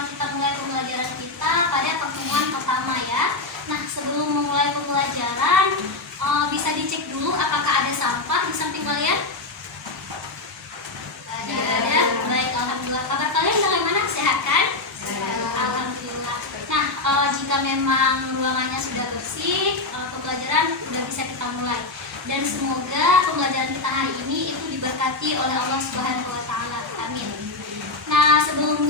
kita mulai pembelajaran kita pada pertemuan pertama ya. Nah, sebelum memulai pembelajaran, bisa dicek dulu apakah ada sampah di samping kalian? Tidak ada. Baik, alhamdulillah. Kabar kalian bagaimana? Sehat kan? Alhamdulillah. Nah, jika memang ruangannya sudah bersih, pembelajaran sudah bisa kita mulai. Dan semoga pembelajaran kita hari ini itu diberkati oleh Allah Subhanahu wa Ta'ala. Amin. Nah, sebelum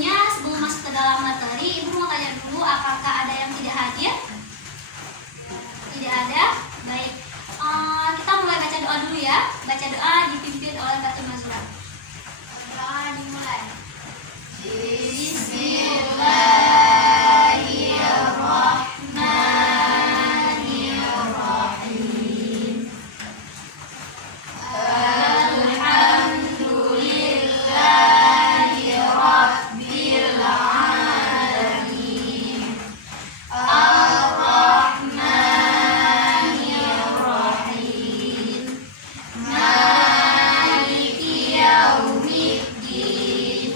masuk ke dalam materi, Ibu mau tanya dulu apakah ada yang tidak hadir? Tidak ada? Baik. Kita mulai baca doa dulu ya. Baca doa dipimpin oleh Kak Mazura. Doa dimulai. Bismillahirrahmanirrahim. Alhamdulillahi Rabbil Alamin. Ar-Rahmanir-Rahim. Maliki Yaumiddin.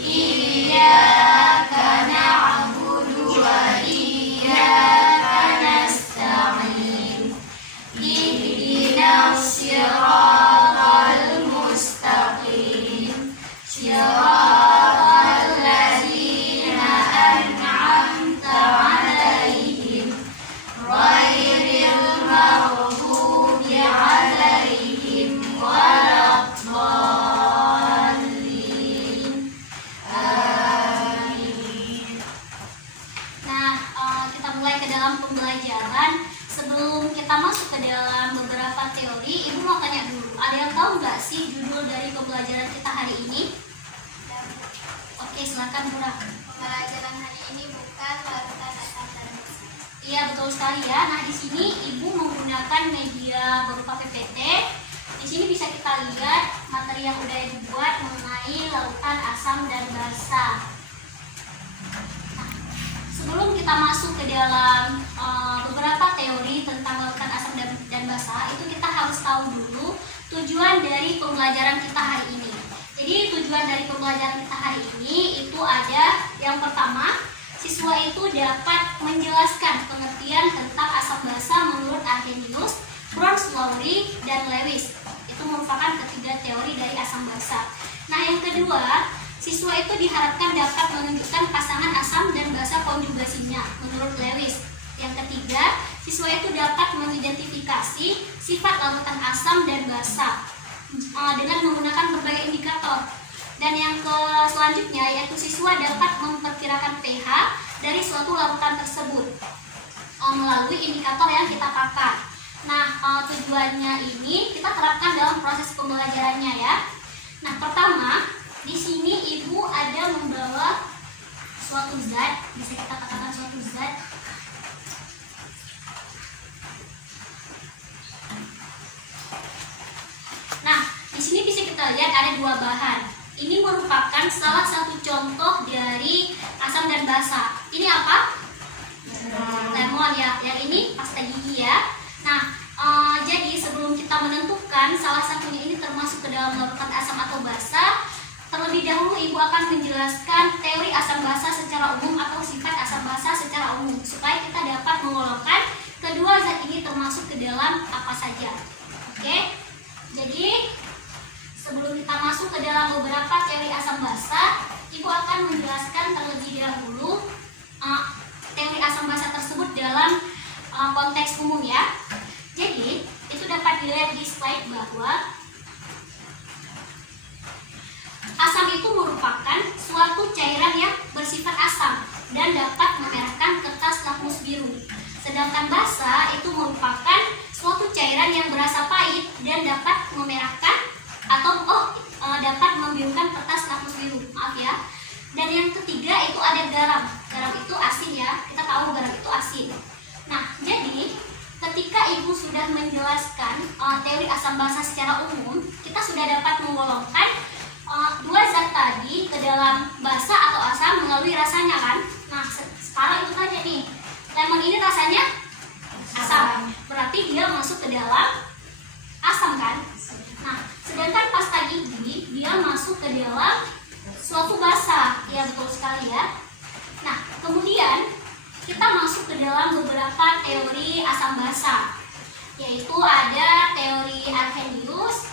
Iyyaka na'budu wa iyyaka nasta'in. Ihdinas siratal mustaqim. Siratal ladzina an'amta 'alaihim ghairil maghdubi 'alaihim waladdallin. Amin. Nah, kita mulai ke dalam pembelajaran. Sebelum kita masuk ke dalam beberapa teori, Ibu mau tanya dulu, ada yang tahu nggak sih judul dari pembelajaran kita hari ini? Oke, silakan Murah. Pembelajaran hari ini bukan larutan asam dan basa. Iya, betul sekali ya. Nah, di sini Ibu menggunakan media berupa PPT. Di sini bisa kita lihat materi yang udah dibuat mengenai lautan asam dan basa. Nah, sebelum kita masuk ke dalam beberapa teori tentang lautan asam dan basa, itu kita harus tahu dulu tujuan dari pembelajaran kita hari ini. Jadi tujuan dari pembelajaran kita hari ini itu ada yang pertama, siswa itu dapat menjelaskan pengertian tentang asam basa menurut Arrhenius, Bronsted, dan Lewis. Itu merupakan ketiga teori dari asam basa. Nah, yang kedua, siswa itu diharapkan dapat menunjukkan pasangan asam dan basa konjugasinya menurut Lewis. Yang ketiga, siswa itu dapat mengidentifikasi sifat lautan asam dan basa dengan menggunakan berbagai indikator. Dan yang selanjutnya yaitu siswa dapat memperkirakan pH dari suatu lautan tersebut melalui indikator yang kita pakai. Nah, tujuannya ini kita terapkan dalam proses pembelajarannya ya. Nah, pertama, di sini Ibu ada membawa suatu zat, bisa kita katakan suatu zat. Nah, di sini bisa kita lihat ada dua bahan. Ini merupakan salah satu contoh dari asam dan basa. Ini apa? Lemon ya. Yang ini pasta gigi ya. Nah, jadi sebelum kita menentukan salah satunya ini termasuk ke dalam lautan asam atau basa, terlebih dahulu Ibu akan menjelaskan teori asam basa secara umum atau sifat asam basa secara umum, supaya kita dapat menggolongkan kedua zat ini termasuk ke dalam apa saja. Oke? Jadi sebelum kita masuk ke dalam beberapa teori asam basa, Ibu akan menjelaskan terlebih dahulu teori asam basa tersebut dalam konteks umum ya. Jadi itu dapat dilihat di slide bahwa asam itu merupakan suatu cairan yang bersifat asam dan dapat memerahkan kertas lakmus biru. Sedangkan basa itu merupakan suatu cairan yang berasa pahit dan dapat memerahkan atau dapat membirukan kertas lakmus biru. Maaf ya. Dan yang ketiga itu ada garam. Garam itu asin ya. Kita tahu garam itu asin. Nah, jadi ketika Ibu sudah menjelaskan teori asam basa secara umum, kita sudah dapat menggolongkan dua zat tadi ke dalam basa atau asam melalui rasanya kan. Nah, sekarang itu saja nih. Lemon ini rasanya asam. Berarti dia masuk ke dalam asam kan. Nah, sedangkan pasta gigi dia masuk ke dalam suatu basa. Ya, betul sekali ya. di dalam beberapa teori asam basa, yaitu ada teori Arrhenius,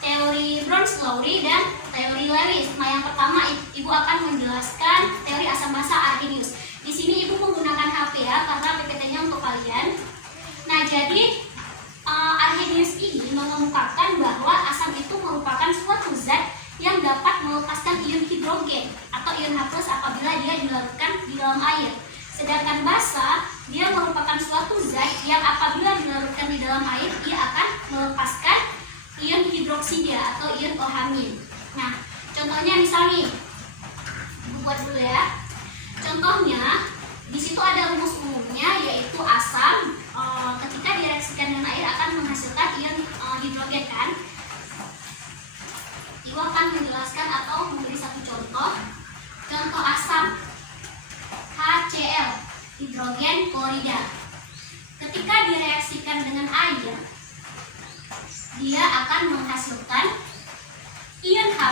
teori Bronsted-Lowry, dan teori Lewis. Nah, yang pertama Ibu akan menjelaskan teori asam basa Arrhenius. Di sini Ibu menggunakan HP ya, karena PPT-nya untuk kalian. Nah, jadi Arrhenius ini mengemukakan bahwa asam itu merupakan suatu zat yang dapat melepaskan ion hidrogen atau ion H+ apabila dia dilarutkan di dalam air. Sedangkan basa, dia merupakan suatu zat yang apabila dilarutkan di dalam air, dia akan melepaskan ion hidroksida atau ion OH-. Nah, contohnya misal nih, Ibu buat dulu ya. Contohnya, di situ ada rumus umumnya, yaitu asam ketika direaksikan dengan air akan menghasilkan ion hidrogen kan. Ibu akan menjelaskan atau memberi satu contoh. Contoh asam HCl, hidrogen klorida. Ketika direaksikan dengan air, dia akan menghasilkan ion H+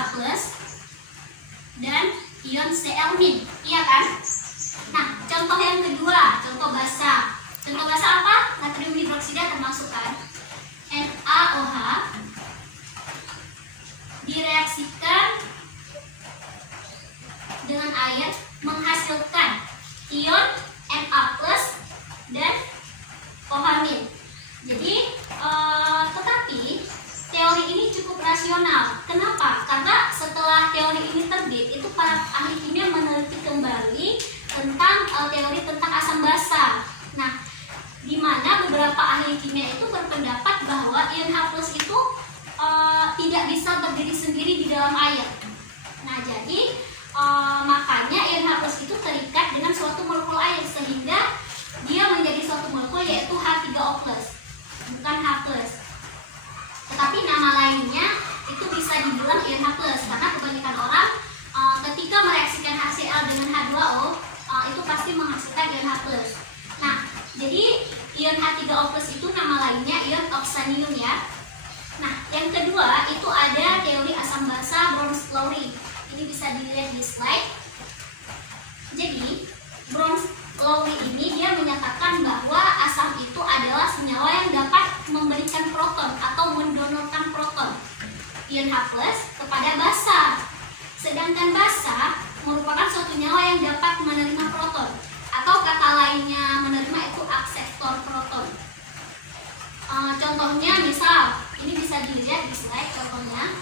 dan ion Cl-. Iya kan? Nah, contoh yang kedua, contoh basa. Contoh basa apa? Natrium hidroksida termasuk kan? NaOH direaksikan dengan air menghasilkan ion Na+ dan OH-. Jadi, tetapi teori ini cukup rasional. Kenapa? Karena setelah teori ini terbit, itu para ahli kimia meneliti kembali tentang teori tentang asam basa. Nah, di mana beberapa ahli kimia itu berpendapat bahwa ion H+ itu tidak bisa berdiri sendiri di dalam air. Nah, jadi makanya ion H+ itu terikat dengan suatu molekul air sehingga dia menjadi suatu molekul yaitu H3O+, bukan H+. Tetapi nama lainnya itu bisa dibilang ion H+, karena kebanyakan orang ketika mereaksikan HCl dengan H2O itu pasti menghasilkan ion H+. Nah, jadi ion H3O+ itu nama lainnya ion oxanium ya. Nah, yang kedua itu ada teori asam basa Bronsted-Lowry. Ini bisa dilihat di slide. Jadi, Bronsted-Lowry ini dia menyatakan bahwa asam itu adalah senyawa yang dapat memberikan proton atau mendonorkan proton ion H+ kepada basa. Sedangkan basa merupakan suatu nyawa yang dapat menerima proton, atau kata lainnya menerima itu akseptor proton. Contohnya misal, ini bisa dilihat di slide contohnya.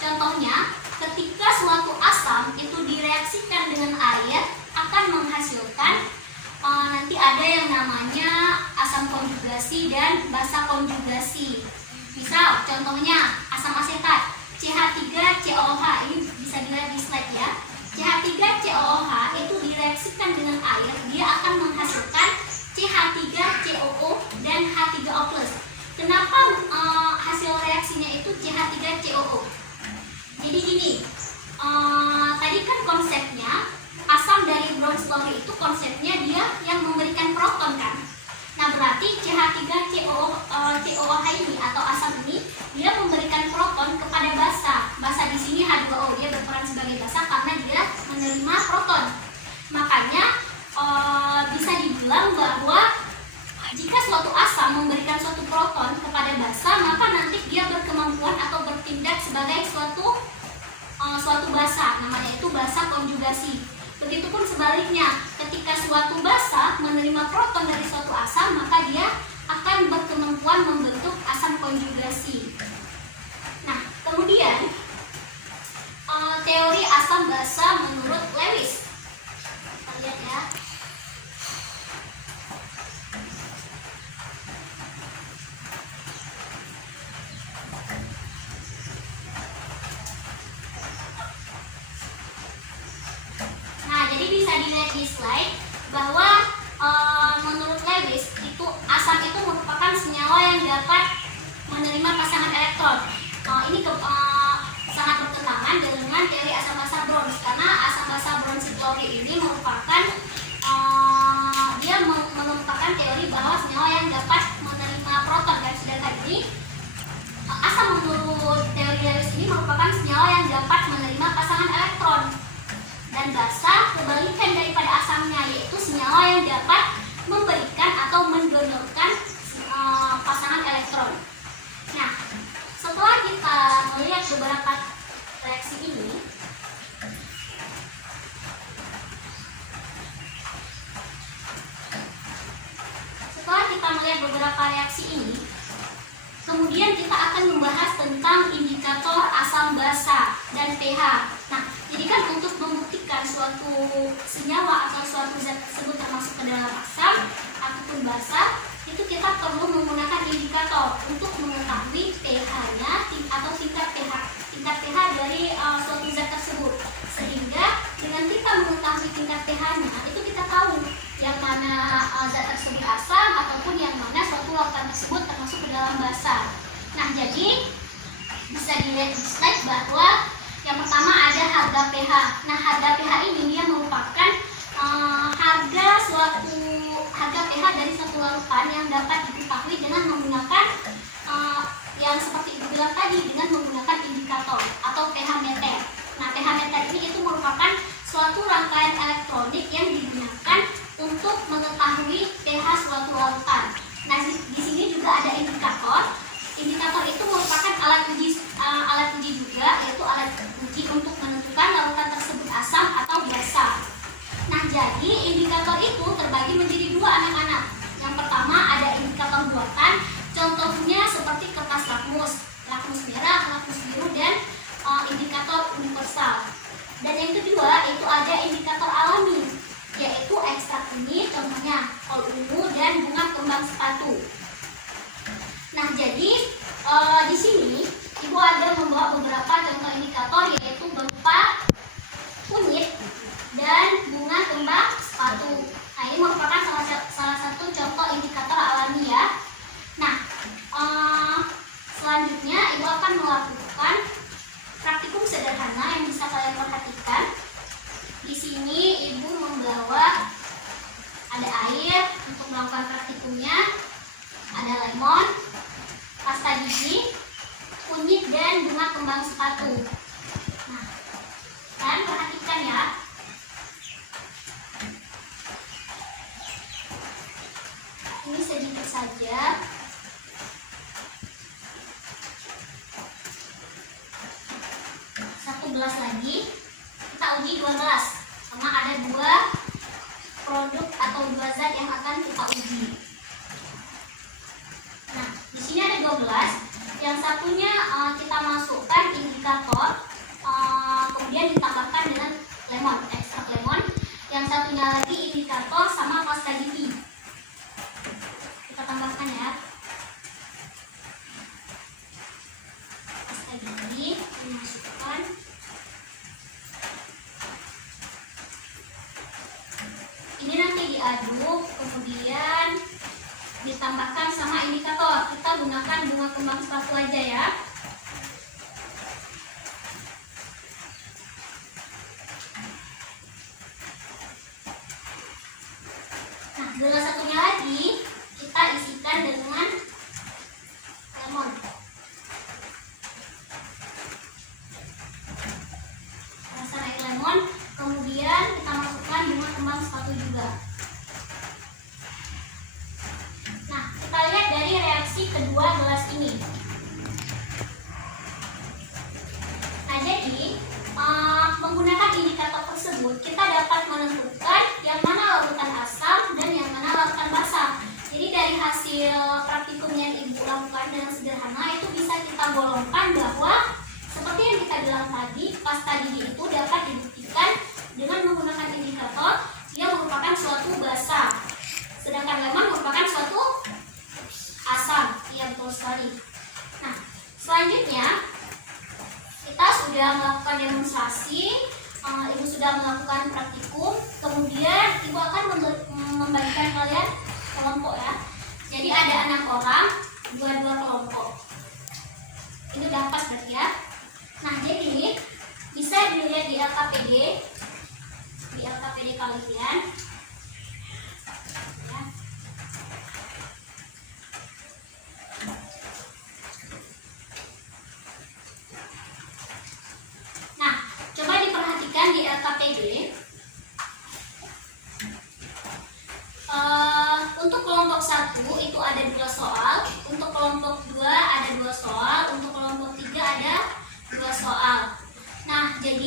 Contohnya, ketika suatu asam itu direaksikan dengan air akan menghasilkan nanti ada yang namanya asam konjugasi dan basa konjugasi. Misal, contohnya asam asetat CH3COOH, ini bisa dilihat di slide ya. CH3COOH itu direaksikan dengan air, dia akan menghasilkan CH3COO dan H3O+. Kenapa hasil reaksinya itu CH3COO? Jadi gini, tadi kan konsepnya asam dari Bronsted-Lowry itu konsepnya dia yang memberikan proton kan. Nah, berarti CH3COOH ini atau asam ini dia memberikan proton kepada basa. Basa di sini H2O, dia berperan sebagai basa karena dia menerima proton. Makanya bisa dibilang bahwa jika suatu asam memberikan suatu proton kepada basa, maka nanti dia berkemampuan atau bertindak sebagai suatu basa, namanya itu basa konjugasi. Begitupun sebaliknya, ketika suatu basa menerima proton dari suatu asam, maka dia akan berkemampuan membentuk asam konjugasi. Nah, kemudian teori asam basa menurut Lewis. Kita lihat ya. Bisa dilihat di slide bahwa menurut Lewis itu asam itu merupakan senyawa yang dapat menerima pasangan elektron. Ini sangat bertentangan dengan teori asam basa Brons, karena asam basa Bronsted-Lowry ini merupakan dia mengemukakan teori bahwa senyawa yang dapat menerima proton, dan sedangkan ini asam menurut teori Lewis ini merupakan senyawa yang dapat menerima pasangan elektron. dan basa, kebalikan daripada asamnya, yaitu senyawa yang dapat memberikan atau mendonorkan pasangan elektron. Nah, setelah kita melihat beberapa reaksi ini, kemudian kita akan membahas tentang indikator asam basa dan pH. Nah, jadi kan untuk membuktikan suatu senyawa atau suatu zat tersebut termasuk ke dalam asam ataupun basa, itu kita perlu menggunakan indikator untuk mengetahui pH-nya atau tingkat pH dari suatu zat tersebut. Sehingga dengan kita mengetahui tingkat pH-nya, itu kita tahu yang mana zat tersebut asam ataupun yang mana suatu lautan tersebut termasuk ke dalam basa. Nah, jadi bisa dilihat di slide bahwa yang pertama ada harga pH. Nah, harga pH ini dia merupakan harga pH dari suatu lautan yang dapat diketahui dengan menggunakan yang seperti Ibu bilang tadi, dengan menggunakan indikator atau pH meter. Nah, pH meter ini itu merupakan suatu rangkaian elektronik yang digunakan untuk mengetahui pH suatu lautan. Nah, di sini juga ada indikator. Indikator itu merupakan alat uji juga, yaitu alat uji untuk menentukan lautan tersebut asam atau basa. Nah, jadi indikator itu terbagi menjadi dua, anak-anak. Yang pertama ada indikator buatan, contohnya seperti kertas lakmus merah, lakmus biru, dan indikator universal. Dan yang kedua itu ada indikator alami, yaitu ekstrak kunyit, contohnya kol ungu dan bunga kembang sepatu. Nah, jadi di sini Ibu ada membawa beberapa contoh indikator, yaitu berupa kunyit dan bunga kembang sepatu. Nah, ini merupakan salah satu contoh indikator alami ya. Nah, selanjutnya Ibu akan melakukan praktikum sederhana yang bisa kalian perhatikan. Di sini Ibu membawa ada air untuk melakukan praktikumnya, ada lemon, pasta gigi, kunyit, dan bunga kembang sepatu. Nah, kalian perhatikan ya. Ini sedikit saja. Satu gelas lagi. Kita uji 2 gelas. Karena ada 2 produk atau 2 zat yang akan kita uji. Nah, di sini ada 2 gelas. Yang satunya kita masukkan indikator, kemudian ditambahkan dengan lemon, ekstrak lemon. Yang satunya lagi indikator sama pasta gigi. Kita tambahkan ya. Pasta gigi dimasukkan. Ini nanti diaduk, kemudian ditambahkan sama indikator. Kita gunakan bunga kembang sepatu aja ya. Nah, gelas satunya lagi kita isikan dengan lemon. Rasa air lemon, kemudian kita masukkan bunga kembang sepatu juga. Nah, kita lihat dari reaksi kedua gelas ini. Nah, jadi menggunakan indikator tersebut kita dapat menentukan yang mana lautan asam dan yang mana lautan basa. Jadi dari hasil praktikum yang Ibu lakukan dengan sederhana itu bisa kita golongkan bahwa seperti yang kita bilang tadi, pasta gigi itu dapat dibuktikan dengan menggunakan indikator dia merupakan suatu basa. Sedangkan lemon merupakan suatu asam. Iya, betul sekali. Nah, selanjutnya kita sudah melakukan demonstrasi, Ibu sudah melakukan praktikum, kemudian Ibu akan membagikan kalian kelompok ya. Jadi ada 6 orang, 2 kelompok. Ini udah pas berarti ya. Nah, jadi bisa dilihat di LKPD kalian. Ya. Nah, coba diperhatikan di LKPD.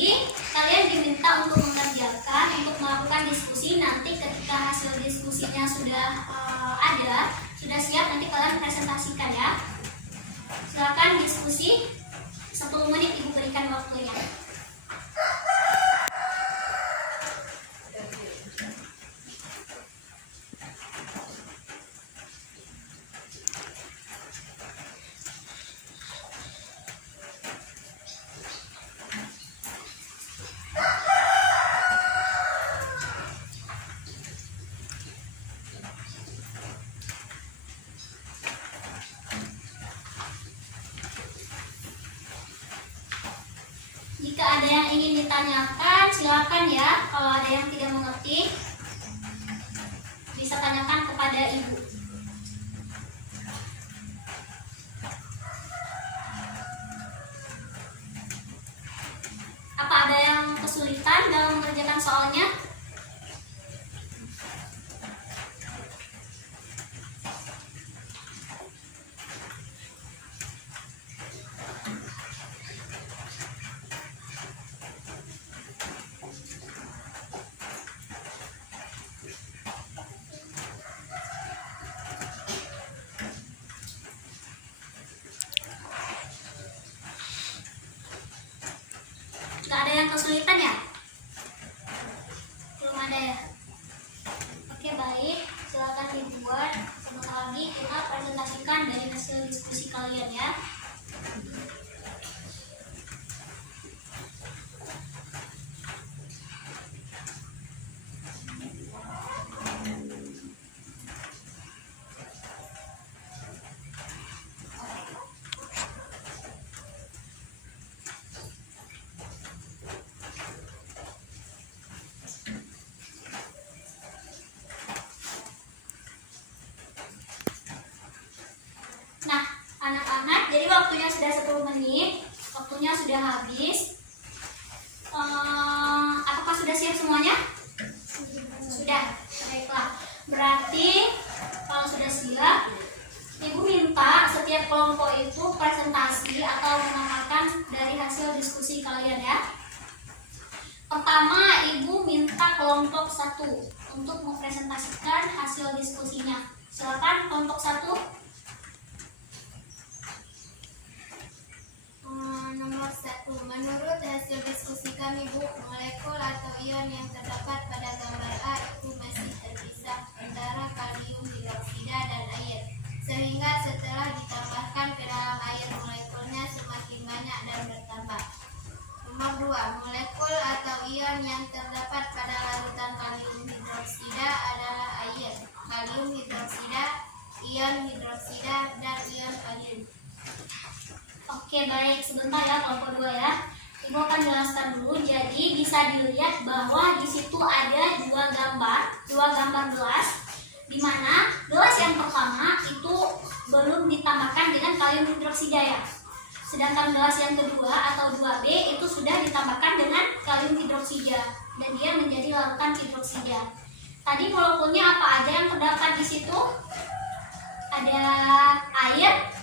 Jadi kalian diminta untuk mengerjakan, untuk melakukan diskusi. Nanti ketika hasil diskusinya sudah ada, sudah siap, nanti kalian presentasikan ya. Silakan diskusi, 10 menit Ibu berikan waktunya. Jika ada yang ingin ditanyakan, silakan ya. Kalau ada yang tidak mengerti, bisa tanyakan kepada Ibu. Apa ada yang kesulitan dalam mengerjakan soalnya? Nggak ada yang kesulitan ya? Belum ada ya? Oke, baik. Silakan dibuat. Sebentar lagi kita presentasikan dari hasil diskusi kalian ya. Nah, anak-anak, jadi waktunya sudah 10 menit, waktunya sudah habis. Apakah sudah siap semuanya? Sudah, baiklah. Berarti kalau sudah siap, Ibu minta setiap kelompok itu presentasi atau memaparkan dari hasil diskusi kalian ya. Pertama, Ibu minta kelompok 1 untuk mempresentasikan hasil diskusinya. Silakan kelompok 1. Nomor 1. Menurut hasil diskusi kami, Bu, molekul atau ion yang terdapat pada gambar A itu masih terpisah antara kalium hidroksida dan air, sehingga setelah ditambahkan ke dalam air, molekulnya semakin banyak dan bertambah. Nomor 2. Molekul atau ion yang terdapat pada larutan kalium hidroksida adalah air, kalium hidroksida, ion hidroksida, dan ion kalium. Oke, baik, sebentar ya kelompok 2 ya. Ibu akan jelaskan dulu. Jadi bisa dilihat bahwa di situ ada dua gambar gelas, di mana gelas yang pertama itu belum ditambahkan dengan kalium hidroksida ya. Sedangkan gelas yang kedua atau 2B itu sudah ditambahkan dengan kalium hidroksida dan dia menjadi larutan hidroksida. Tadi molekulnya apa aja yang terdapat di situ? Ada air,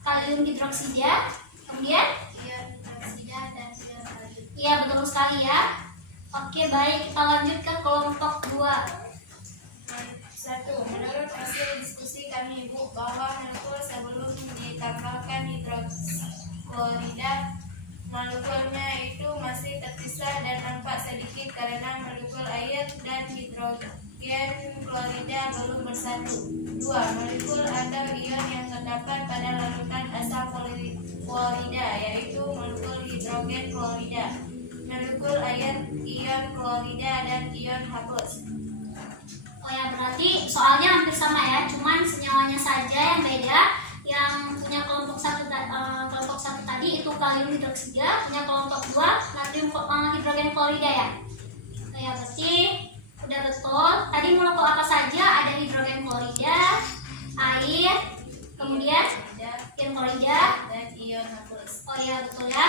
kalium hidroksida, kemudian Ion hidroksida dan ion kalium. iya, betul sekali ya. Oke, baik, kita lanjut ke kelompok 2. 1. Menurut hasil diskusi kami, Bu, bahwa molekul sebelum ditambahkan hidroksida, molekulnya itu masih terpisah dan nampak sedikit karena molekul air dan hidrogen klorida belum bersatu. 2. Molekul atau ion yang terdapat pada larutan asam klorida, yaitu molekul hidrogen klorida, molekul air, ion klorida, dan ion H+. Oh ya, berarti soalnya hampir sama ya, cuman senyawanya saja yang beda. Yang punya kelompok 1 tadi itu kalium hidroksida, punya kelompok 2 natrium hidrogen klorida ya. Oh ya, berarti udah betul. Tadi molekul apa saja? Ada hidrogen klorida, air, kemudian ion klorida Dan ion H+. Oh iya, betul ya.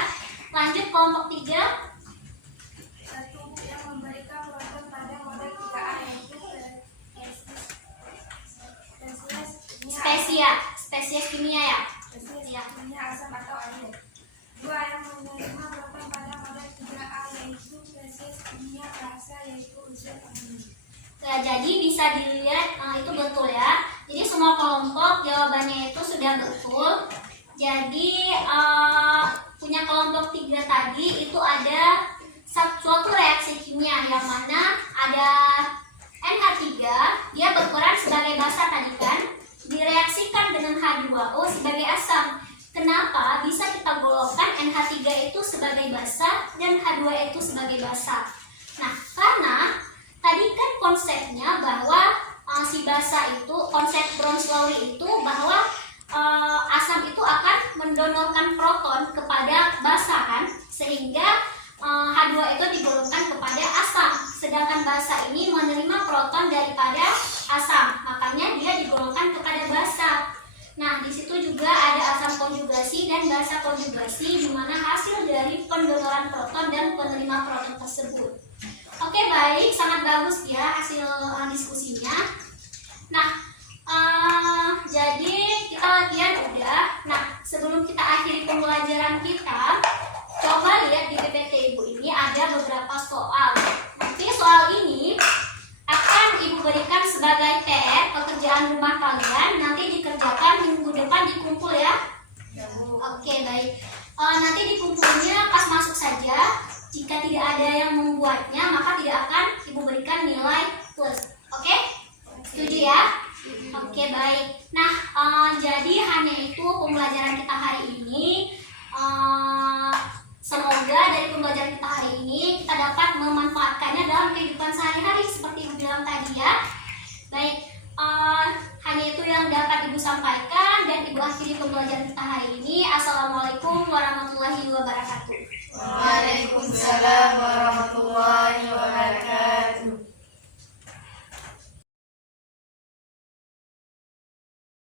Lanjut kelompok 3. 1. Yang memberikan proton pada model 3A, yaitu Spesies kimia ya. spesies kimia asam atau air. 2. Yang menerima proton pada model 3A, yaitu ujian online. Ya, jadi bisa dilihat itu betul ya. Jadi semua kelompok jawabannya itu sudah betul. Jadi punya kelompok 3 tadi itu ada suatu reaksi kimia yang mana ada NH3, dia berperan sebagai basa tadi kan, direaksikan dengan H2O sebagai asam. Kenapa bisa kita golongkan NH3 itu sebagai basa dan H2 itu sebagai basa? Nah, karena tadi kan konsepnya bahwa si basa itu, konsep Browns-Lowry itu bahwa asam itu akan mendonorkan proton kepada basa kan, sehingga H2 itu digolongkan kepada asam, sedangkan basa ini menerima proton daripada asam, makanya dia digolongkan kepada basa. Nah, di situ juga ada asam konjugasi dan basa konjugasi, di mana hasil dari pendonoran proton dan penerima proton tersebut. Oke, baik, sangat bagus ya hasil diskusinya. Nah, jadi kita latihan udah. Nah, sebelum kita akhiri pembelajaran kita, coba lihat di PPT Ibu ini ada beberapa soal. Nanti soal ini akan Ibu berikan sebagai PR pekerjaan rumah kalian. Nanti dikerjakan minggu depan dikumpul ya. Oke, baik. Nanti dikumpulnya pas masuk saja. Jika tidak ada yang membuatnya, maka tidak akan Ibu berikan nilai plus. Oke? Setuju ya? Oke, baik. Nah, jadi hanya itu pembelajaran kita hari ini. Semoga dari pembelajaran kita hari ini kita dapat memanfaatkannya dalam kehidupan sehari-hari seperti Ibu bilang tadi ya. Baik, hanya itu yang dapat Ibu sampaikan dan Ibu akhiri pembelajaran kita hari ini. Assalamualaikum warahmatullahi wabarakatuh. Waalaikumsalam.